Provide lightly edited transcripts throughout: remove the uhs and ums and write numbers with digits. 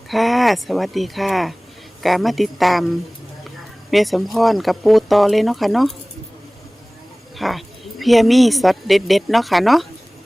ค่ะสวัสดีค่ะการมาติดตามเมสมพรกับปูต่อเลยเนาะค่ะเนาะค่ะเพียมีสดเด็ดๆเนาะค่ะเนาะ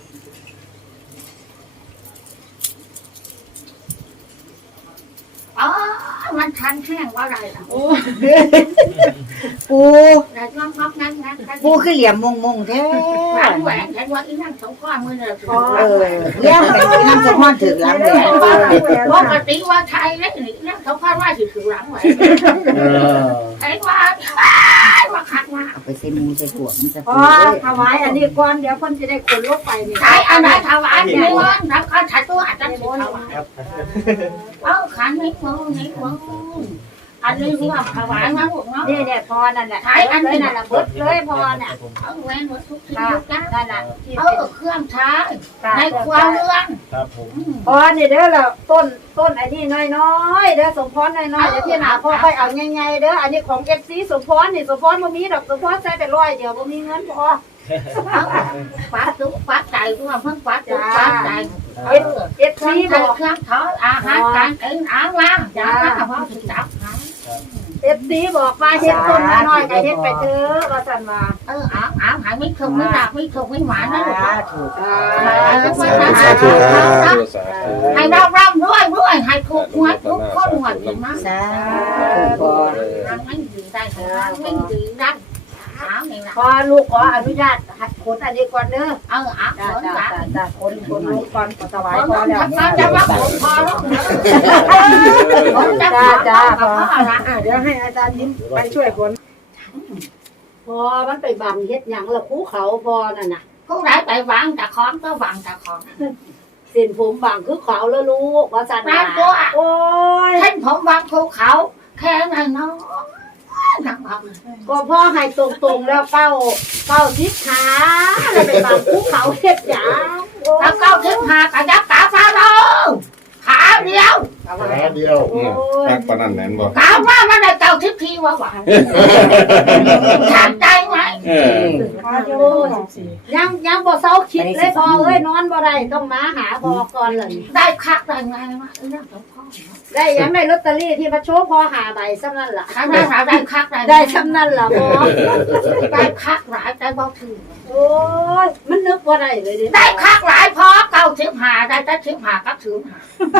อ๋อมันทันแห้งว่าอะไรล่ะโอ้ปูแต่ก็พับนั้นนะปูคือเหลี่ยมมงแท้หลังแหวนแต่ว่าอีนั่งสองข้อมือเนี่ยเลี้ยงไปน้ำสะพอนถึงหลังแหวนปกติว่าไทยแล้วนี่นั่งสองข้อว่าถือหลังแหวนไอ้ว่าขัดมาเอาไปใส่มูใส่ขวดมันจะอ๋อถวายอันนี้ก่อนเดี๋ยวคนจะได้ขนลงไปนี่ใช่อันไหนถวายไม่ว่าแล้วก็ถัดตัวอาจจะถวายขันไม่มองไม่มองอันนี้ว่าถวายมาหมดเนาะเนี่ยพอนั่นแหละอันนี้นั่นแหละบดเลยพอน่ะเอาแหวนหมดทุกสิ่งทุกอย่างนั่นแหละเครื่องใช้ในครัวเรือนครับผมพอนี่เด้อละต้นอันนี้น้อยๆเด้อสมพรน้อยๆเดี๋ยวที่หนาพ่อค่อยเอาใหญ่ๆเด้ออันนี้ของFCสมพรนี่สมพรบ่มีดอกสมพรใส่ไป100เดี๋ยวบ่มีเงินพอฟ้าตุ๊กฟ้าใจด้วยเพิ่งฟ้าตุ๊กฟ้าใจ FC บอกเครื่องทอดอาหารการกินอาหารอย่างนั้นพ่อถึงจับ FC บอกว่าเฮ็ดต้นน้อยๆก็เฮ็ดไปเถอะว่าซั่นว่าอาหารไม่ถูกไม่หนักไม่ถูกไม่หวานนะลูกถูกให้เราร่ำด้วยให้ถูกหัวทุกคนหัวดีมากไม่ดีได้ไม่ดีได้พอลูกขออนุญาตหัดขนอันนี้ก่อนเด้อจ้าขนลูกก่อนถวายพอแล้วจะมาขนพอแล้วจ้าพอเดี๋ยวให้อาจารย์ยิ้มไปช่วยขนพอมันไปบังเฮ็ดหยังละภูเขาพอนั่นน่ะผู้ใดไปวางตะคอนก็วางตะคอนเส้นผมบังคือเขาแล้วลูกว่าซั่นน่ะโอ้ยเส้นผมวางภูเขาแค่นั้นเนาะก็พ่อให้ตรงๆแล้วเก้าทิศขาแล้วไปบังภูเขาเฮ็ดหยังแล้วเก้าทิศหากระยับขาฟ้าโลขาเดียวตักปนันแน่นบ่ขาว่ามันได้เก้าทิศทีว่าขาดใจไหมยังบ่เศร้าคิดเลยพอเอ้ยนอนบ่ได้ต้องมาหาพอก่อนเลยได้คักได้ไงวะเรื่องของพ่อได้ยังได้ลอตเตอรี่ที่มาโชว์พอหาใบซ้ำนั่นล่ะข้างหน้าเราได้คักได้ซ้ำนั่นล่ะพอได้คักหลายได้บ่ถือโอ้ยมันนึกว่าได้เลยดิได้คักหลายพอเก้าทิศหาได้แต่ทิศหากับถือหา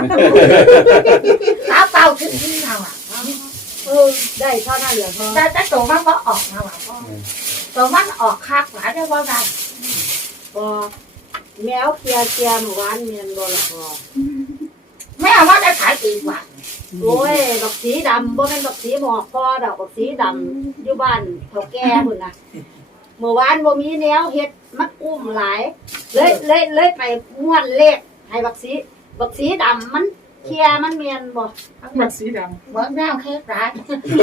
แล้วเก้าทิศที่เราได้เท่านั้นเหรอพ่อได้แต่ตัวมันก็ออกนะพ่อตัวมันออกคักหลายได้บ่ได้พอแมวเคลียร์หวานเมียนบ่ล่ะพ่อแม่ว่าได้ขายอีกว่ะโอ้ยดอกสีดำบ่แม่นดอกสีหมอกพ่อดอกสีดำอยู่บ้านเฒ่าแก่พุ่นน่ะเมื่อวานบ่มีแนวเฮ็ดมันอุ้มหลายเลยไปม้วนเลขให้บักสีดำมันเคลียร์มันเมียนบ่บักสีดำบ่แนวแค่ร้าย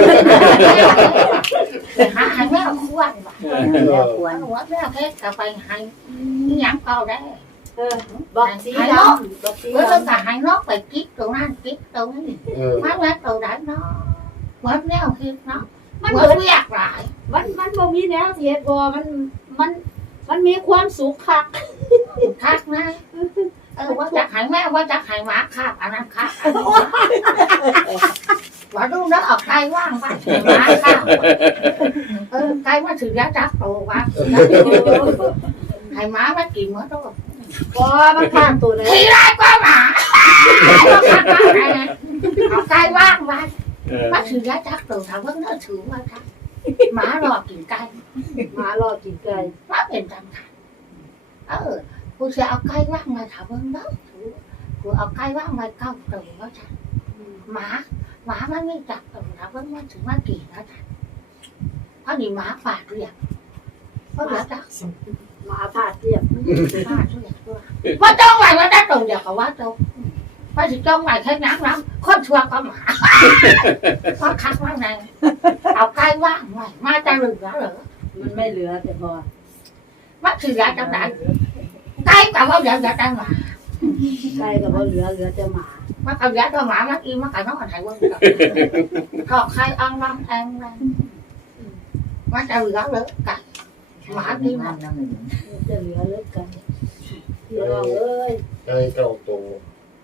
หาให้แม่ควรว่ะว่าแนวแค่ก็ไปให้หยังเอาได้บอกสีดำบอกสีดำให้นกไปกิ๊กตรงนั้นกิ๊กตรงนี้มาแล้วตรงนั้นเนาะว่าแนวคิดเนาะมันเรียกหลายมันบ่มีแนวเฮ็ดบ่มันมีความสุขคักนะว่าจะหายแม่ว่าจะหายหมาคักอันนั้นคักว่าดูแล้วออกไกลว่างไปหมาคักไกลว่าถือยาจับโตว่าหายหมาไม่กินเมื่อตัวก็มันข้างตัวเลยทีไรก็หมาเอาไกลว่างไปว่าถือยาจับโตถามว่าเนื้อถือว่าครับหมารอกินไก่ว่าเป็นจังไงกูจะเอาไก่ว่างมาถามว่าเนื้อถือกูเอาไก่ว่างมาเก้าโตว่าจ้ะหมามันไม่จับโตถามว่ามันถึงว่ากี่แล้วจ้ะเพราะนี่หมาฝาดเรียกเพราะเดี๋ยวจ้ะหมาผาดเรียบว่าจ้องไหวว่าได้ตรงเดียวกับว่าจ้องว่าถึงจ้องไหวแค่น้ำคนชัวก็หมาเพราะคักว่าไงเอาไก่ว่างไหวมาจะเหลือเหรอมันไม่เหลือแต่พอว่าถือยาจังไหนไก่กับว่าเดี๋ยวจะได้หมาไก่กับว่าเหลือแต่หมาว่าเอายาตัวหมามันอีมันก็น้องคนไทยว่าถอดไข่อังรังแองรังว่าจะเหลือเหรอไก่หมาดีมากจะเหลือเลิกกันเอ้ยเก้าโต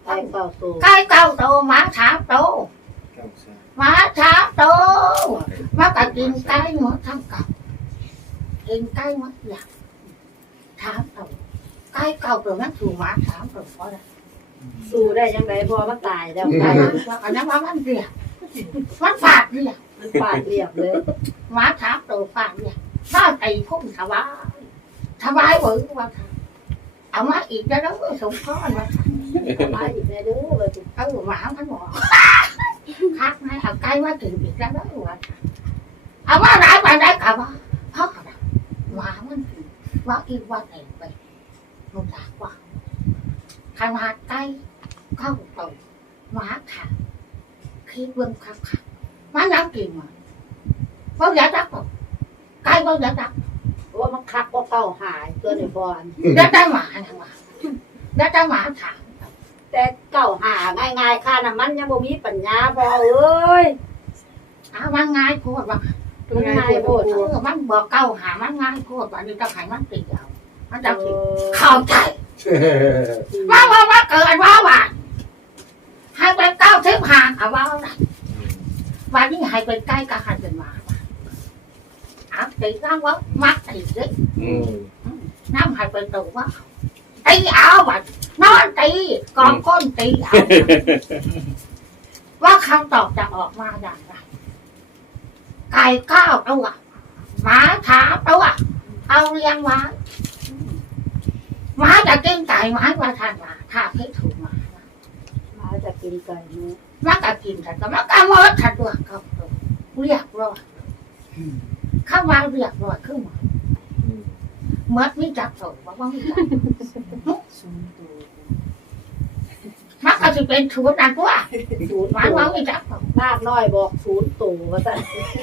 ไก่เก่าสูงไก่เก้าตัวหมาสามตัวหมาสามตัวมันก็กินไก่หมดทั้งกับกินไก่หมดอย่างสามตัวไก่เก้าตัวนั้นถูกหมาสามตัวเพราะอะไรสู้ได้ยังไงพอมันตายแล้วไก่อันนั้นว่ามันเรียกมันฝาดเรียกมันปาดเรียบเลยหมาสามตัวฝาดเรียกน่าตีพุ่งถวายเบิร์ว่าเอามาอีกแล้วแล้วสมข้อนะมาอีกแล้วเด้อว่าสิหมามันบอกคักนะเอาไก่มาถึงอีกแล้วแล้วว่าเอาว่าร้ายไปได้กับว่าเพราะอะไรหมามันว่าอีกว่าไหนไปลงจากว่าขนาดไก่เข้าตัวหมาขาคิดเบื้องคักมันยังกินมาเพราะอยากรักไก่เพราะอยากรักว่ามันคักว่าเก่าหายตัวในบอลแล้วได้หมานะว่าแล้วได้หมาถามแต่เก่าหาง่ายๆค่าน้ำมันยังบ่มีปัญญาพอเอ้ยเอามันง่ายโคตรว่ามันง่ายโพดมันบอกเก้าหามันง่ายโคตรว่านี่ต้องให้มันตีเอามันจะตีเข้าใจว่าเกิดว่าให้เป็นเก้าเทปห่างเอาว่าอะไรวันนี้ให้เป็นใกล้กับหันเป็นหมาเอาตีร่างว่ามักตีเลยน้ำให้เป็นตัวว่าตีเอาแบบนอนตีกองก้นตีเอาว่าคำตอบจะออกมาอย่างไรไก่เก้าตัวหมาถามตัวเอาเรียงไว้หมาจะกินไก่หมาว่าทานหมาถ้าพิถูกหมามาจะกินไก่เนื้อมันก็กินแต่ก็มันก็มดถัดตัวเขาเรียกร้อยข้าวานเรียกร้อยขึ้นมาเมื่อมีจับส่งว่ามีจับมันก็จะเป็นชุดนั่นตัวศูนย์หมาว่ามีจับส่งลากน้อยบอกศูนย์ตู่ว่าซั่น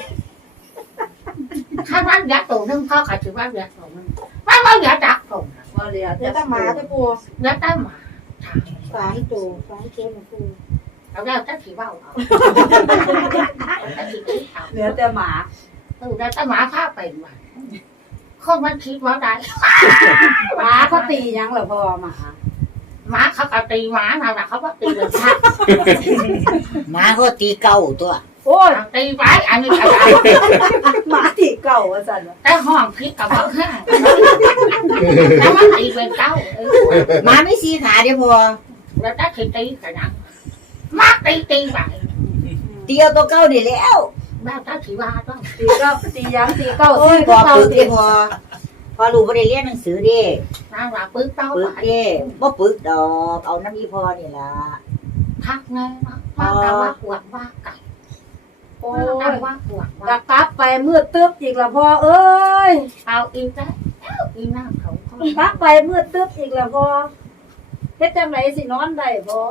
ข้าวานยักษ์ตัวนึงพ่อก็ถือว่ายักษ์ตัวนึงมันว่ายักษ์จับส่งว่าเรียกเดี๋ยวตาหมาจะปูยักษ์ได้หมาถามสามตัวสามเค็มปูเอาแล้วจะถือว่าเอาจะถือเอาเหลือแต่หมาแล้วแต่หมาพาไปมาคนมันคิดว่าได้หมาเขาตีหยังเหรอพ่อหมาหมาเขาก็ตีหมานั่นแหละเขาก็ตีเลยค่ะหมาก็ตีเก่าตัวโอ้ยตีไว้อันนี้ก็ได้หมาตีเก่าว่าซั่นแต่ห้องพิษกับห้องห้าแล้วมันตีเป็นเก้าหมาไม่สีขาเดียวพอแล้วถ้าตีขนาดมาตีไปเตียวตัวเก่าดีแล้วแล้วถ้าถือว่าต้องตีเก่าตีหยังตีเก่าโอ้ยพอเก่าปึกตีเด้พอรู้บ่ได้เรียนหนังสือเด้นั่งว่าปึ๊กเต้าปึไปกเด้บ่ปึกดอกเอาน้ำอีพอนี่ล่ะทักแน่มาแต่ว่าปวดว่าไก่โอ้แต่ยว่าปวดกะว่ากลับไปมืดตึ๊บอีกละพ่อเอ้ยเอาอีกแล้วอีน้ำเขาเขากลับไปมืดตึ๊บอีกละพ่อเฮ็ดจังไดสินอนได้พ่อน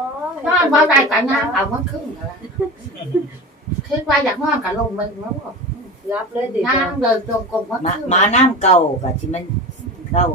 อนว่าได้กันน้ำเอามันขึ้นแล้วคิดว่าอยากนอนกับลงมึงแล้วรับเลยดิน้ำเลยจงกรมว่าหมาน้ำเก่าก็ที่มันเก่า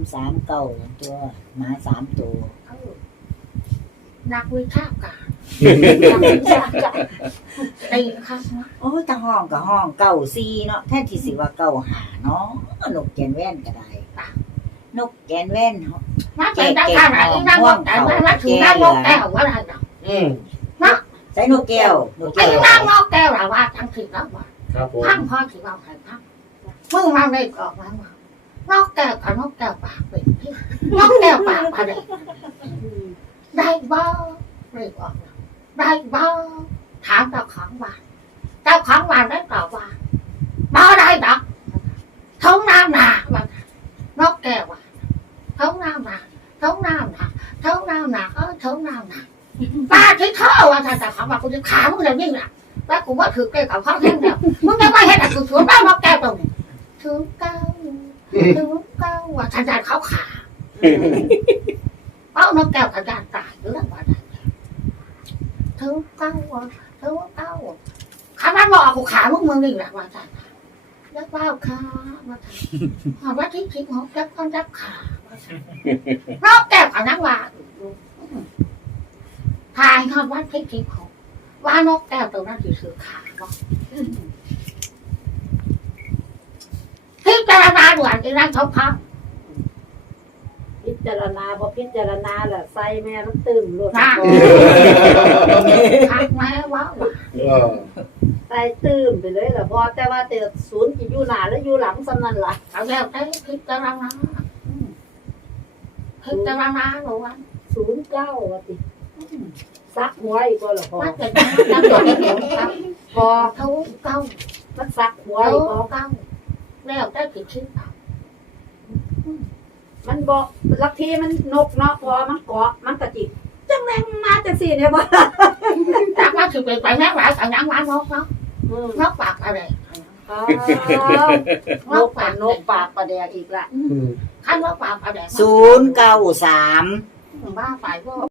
3 เก่าตัวหมา3ตัวนักวิชาการนักวิชาการตีข้างนะโอ้ยตาห้องก็ห้องเก่า4เนาะแทนที่สิว่าเก่า5เนาะนกแกนแว่นก็ได้นกแกนแว่นมาเป็นตั้งข้างไหนนั่งมองแต่ว่าถึงนั่งมองแก้วว่าอะไรเนาะใส่นกแก้วไอ้นั่งมองแก้วเราว่าทั้งถึงแล้วว่าครับผมพังพอถือว่าใครพังมึงมาได้ก่อนมานกแก้วกับนกแก้วปากเป็นที่นกแก้วปากอะไรได้บ้าเรียกออกได้บ้าถามเจ้าของบ้านเจ้าของบ้านได้ตอบว่าบ้าได้ดอกท้องน้ำหนานกแก้วว่าท้องน้ำหนาท้องน้ำหนาท้องน้ำหนาท้องน้ำหนาป้าที่ท่อว่าถ้าจะเขาบอกกูจะขามึงเลยนี่แหละแล้วกูว่าถือเกลียวกับเขาแท่งเดียวมึงจะไม่เห็นแต่กูสวนบ้านนกแก้วตรงนี้ถือเก้าว่าทันใจเขาขาเอานกแก้วทันใจตายหรือว่าอะไรถือเก้าขามันบอกกูขามึงนี่แหละว่าทันแล้วเป้าขาว่าทันว่าที่ทิ้งหัวจับก้อนจับขานกแก้วกับนักว่าทายเขาว่าที่ทิ้งหัวว่านกแก้วตัวนั้นถือขาเนาะที่จารณาด่วนที่นั่นเขาพักพิจารณาพอพิจารณาแหละใส่แม่มันตื่มโลดนะคักแม่ว่าใส่ตื่มไปเลยล่ะพอแต่ว่าแต่ศูนย์สิอยู่หน้าแล้วอยู่หลังสำนั่นล่ะเอาแล้วได้คิดจะรังนะคิดจะรังนะหนูว่า 09ว่าติซักหัวอีกบ่ล่ะพอว่าจะจะโดนเดี๋ยวเขาพอเขาเก้ามันซักหัวเขาอีกบ่เก้าแล้วได้คิดคิดเอามันบอกลักทีมันนกเนาะพอมันเกาะมันกระจิกจังแรงมาจังสี่เนี่ยบ่จากว่าถือเป็นไปแม่หลายแต่ยังว่านกเนาะนกปากอะไรนกปากนกปากประแดกอีกละขั้นนกปากอะไร 093 บ้าไปว่า